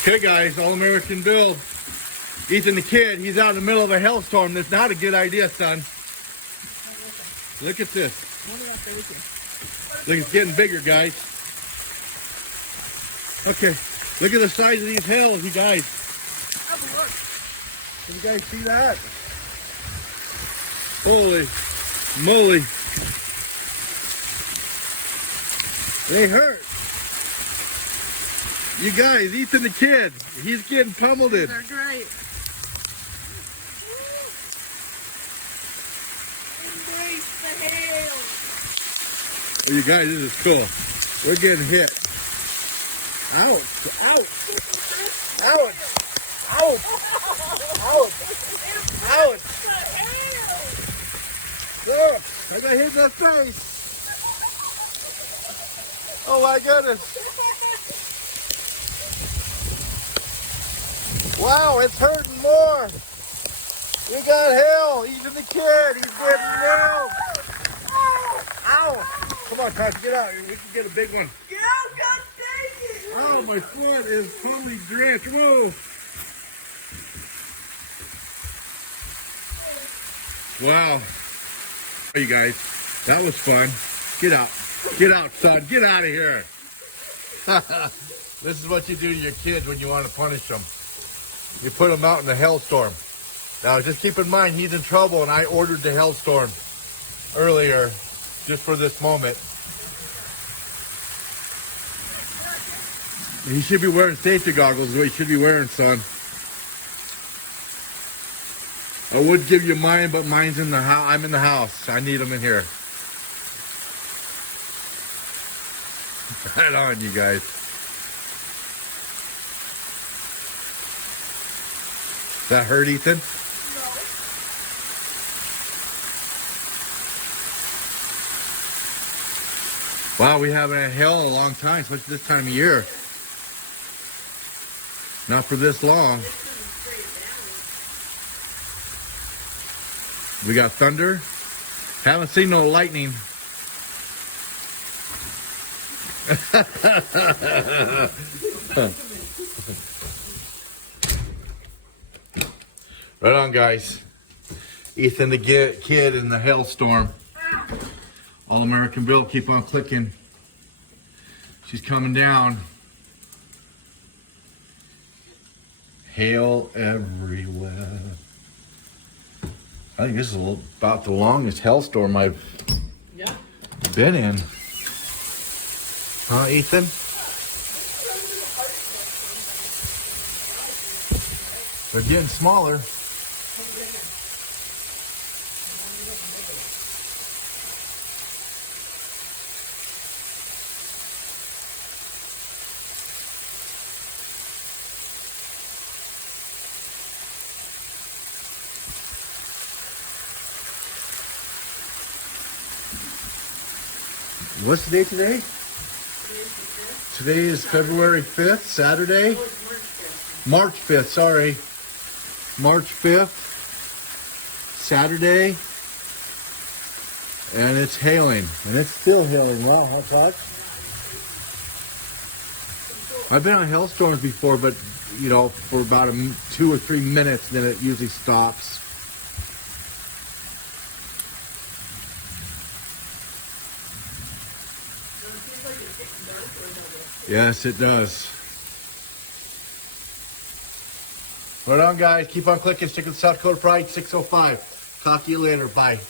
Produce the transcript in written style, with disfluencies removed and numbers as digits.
Okay guys, All American Build. Ethan the kid, he's out in the middle of a hailstorm. That's not a good idea, son. Look at this. Look, it's getting bigger, guys. Okay, look at the size of these hills, you guys. Can you guys see that? Holy moly. They hurt. You guys, Ethan the kid, he's getting pummeled. They're great. Embrace the hail. You guys, this is cool. We're getting hit. Ouch, ouch, ouch, ouch, ouch, ouch. Look, I got hit in the face. Oh my goodness. Wow, it's hurting more. We got hail. Even the kid, he's getting nailed. Ow. Come on, Tasha, get out. We can get a big one. Yeah, God dang it. Oh, my foot is totally drenched. Whoa. Wow. Hey, you guys, that was fun. Get out. Get out, son. Get out of here. This is what you do to your kids when you want to punish them. You put them out in the hailstorm. Now, just keep in mind, he's in trouble, and I ordered the hailstorm earlier just for this moment. He should be wearing safety goggles, is what he should be wearing, son. I would give you mine, but mine's in the house. I'm in the house. I need them in here. Right on, you guys. That hurt, Ethan? No. Wow, we haven't had hail in a long time, especially this time of year. Not for this long. We got thunder. Haven't seen no lightning. Right on, guys. Ethan the kid in the hailstorm. All American Build, keep on clicking. She's coming down. Hail everywhere. I think this is about the longest hailstorm I've been in. Huh, Ethan? They're getting smaller. What's the date today? Today is February 5th, Saturday. March 5th, sorry. March 5th, Saturday. And it's hailing. And it's still hailing. Wow, how fast? I've been on hailstorms before, but, you know, for about 2 or 3 minutes, then it usually stops. Yes, it does. Right on, guys. Keep on clicking. Stick with South Dakota Pride 605. Talk to you later. Bye.